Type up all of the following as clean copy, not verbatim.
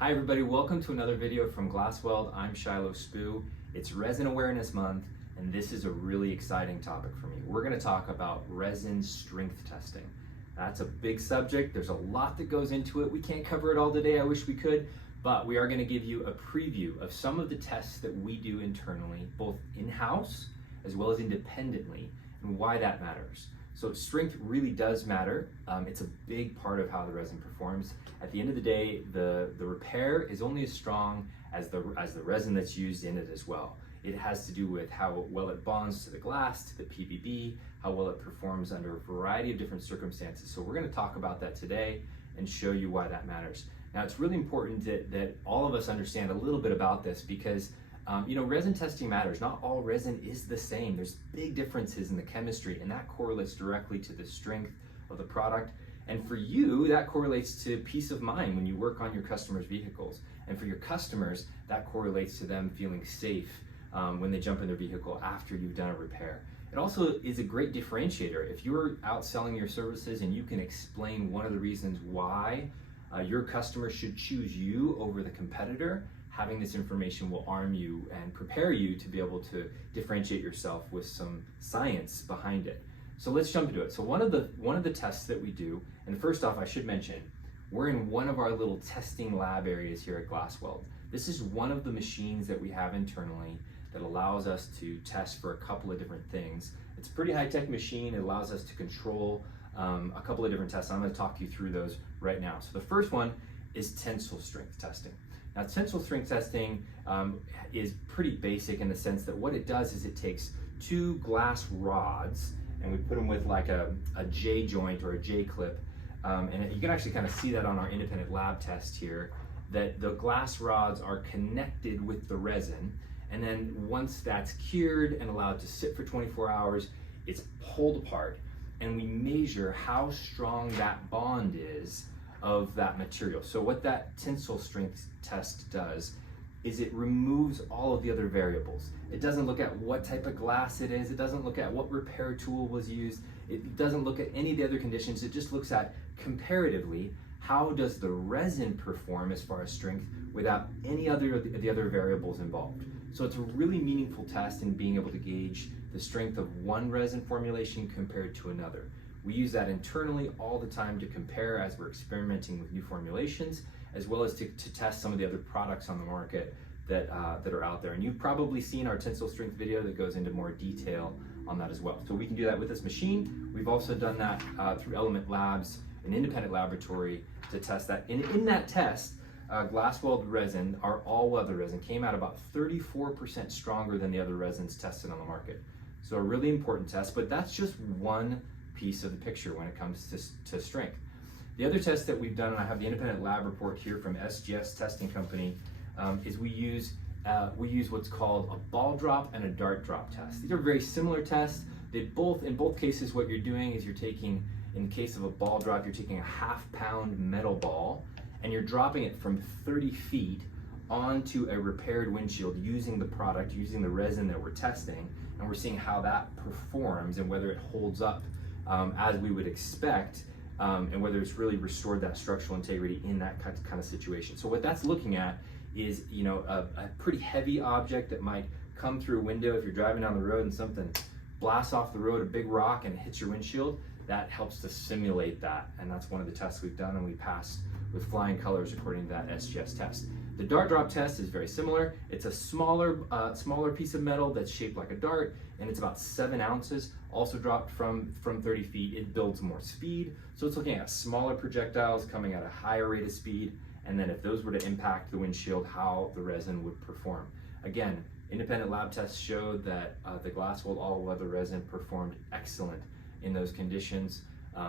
Hi everybody, welcome to another video from GlasWeld. I'm Shiloh Spoo. It's Resin Awareness Month, and this is a really exciting topic for me. We're going to talk about resin strength testing. That's a big subject. There's a lot that goes into it. We can't cover it all today. I wish we could, but we are going to give you a preview of some of the tests that we do internally, both in-house as well as independently, and why that matters. So strength really does matter. It's a big part of how the resin performs. At the end of the day, the repair is only as strong as the resin that's used in it as well. It has to do with how well it bonds to the glass, to the PVB, how well it performs under a variety of different circumstances. So we're going to talk about that today and show you why that matters. Now it's really important that all of us understand a little bit about this because resin testing matters. Not all resin is the same. There's big differences in the chemistry, and that correlates directly to the strength of the product. And for you, that correlates to peace of mind when you work on your customers' vehicles. And for your customers, that correlates to them feeling safe when they jump in their vehicle after you've done a repair. It also is a great differentiator. If you're out selling your services and you can explain one of the reasons why your customer should choose you over the competitor, having this information will arm you and prepare you to be able to differentiate yourself with some science behind it. So let's jump into it. So one of the tests that we do, and first off, I should mention, we're in one of our little testing lab areas here at GlasWeld. This is one of the machines that we have internally that allows us to test for a couple of different things. It's a pretty high-tech machine. It allows us to control a couple of different tests. I'm going to talk you through those right now. So the first one is tensile strength testing. Now, tensile strength testing is pretty basic in the sense that what it does is it takes two glass rods and we put them with like a J joint or a J clip, and you can actually kind of see that on our independent lab test here, that the glass rods are connected with the resin, and then once that's cured and allowed to sit for 24 hours, it's pulled apart, and we measure how strong that bond is of that material. So what that tensile strength test does is it removes all of the other variables. It doesn't look at what type of glass it is. It doesn't look at what repair tool was used. It doesn't look at any of the other conditions. It just looks at comparatively how does the resin perform as far as strength without any other of the other variables involved. So it's a really meaningful test in being able to gauge the strength of one resin formulation compared to another. We use that internally all the time to compare as we're experimenting with new formulations, as well as to test some of the other products on the market that are out there. And you've probably seen our tensile strength video that goes into more detail on that as well. So we can do that with this machine. We've also done that through Element Labs, an independent laboratory, to test that. And in that test, GlasWeld resin, our all-weather resin, came out about 34% stronger than the other resins tested on the market. So a really important test, but that's just one piece of the picture when it comes to strength. The other test that we've done, and I have the independent lab report here from SGS Testing Company, is we use what's called a ball drop and a dart drop test. These are very similar tests. In both cases, what you're doing is you're taking, in the case of a ball drop, you're taking a half-pound metal ball and you're dropping it from 30 feet onto a repaired windshield using the product, using the resin that we're testing, and we're seeing how that performs and whether it holds up as we would expect, and whether it's really restored that structural integrity in that kind of situation. So what that's looking at is, a pretty heavy object that might come through a window if you're driving down the road and something blasts off the road, a big rock, and hits your windshield. That helps to simulate that, and that's one of the tests we've done, and we passed with flying colors according to that SGS test. The dart drop test is very similar. It's a smaller piece of metal that's shaped like a dart, and it's about 7 ounces, also dropped from 30 feet. It builds more speed, so it's looking at smaller projectiles coming at a higher rate of speed, and then if those were to impact the windshield, how the resin would perform. Again, independent lab tests showed that the GlasWeld all-weather resin performed excellent in those conditions,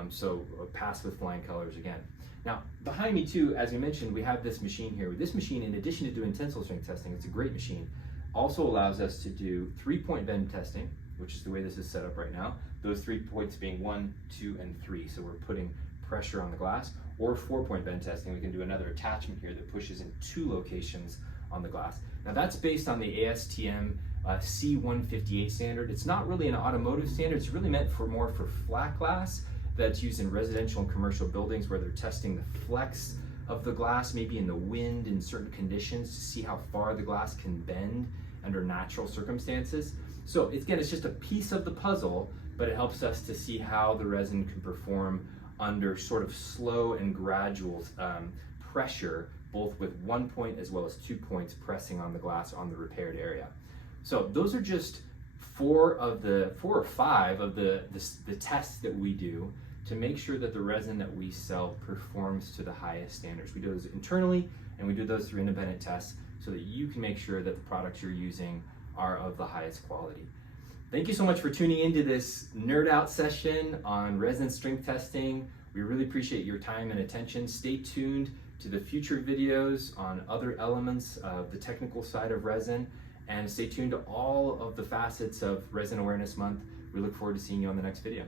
so passed with flying colors again. Now, behind me too, as you mentioned, we have this machine here. This machine, in addition to doing tensile strength testing, it's a great machine, also allows us to do 3-point bend testing, which is the way this is set up right now. Those 3 points being 1, 2, and 3. So we're putting pressure on the glass. Or 4-point bend testing, we can do another attachment here that pushes in 2 locations on the glass. Now that's based on the ASTM C158 standard. It's not really an automotive standard. It's really meant more for flat glass that's used in residential and commercial buildings where they're testing the flex of the glass, maybe in the wind in certain conditions, to see how far the glass can bend under natural circumstances. So again, it's just a piece of the puzzle, but it helps us to see how the resin can perform under sort of slow and gradual pressure, both with 1 point as well as 2 points pressing on the glass on the repaired area. So those are just four or five of the tests that we do to make sure that the resin that we sell performs to the highest standards. We do those internally, and we do those through independent tests so that you can make sure that the products you're using are of the highest quality. Thank you so much for tuning into this nerd out session on resin strength testing. We really appreciate your time and attention. Stay tuned to the future videos on other elements of the technical side of resin, and stay tuned to all of the facets of Resin Awareness Month. We look forward to seeing you on the next video.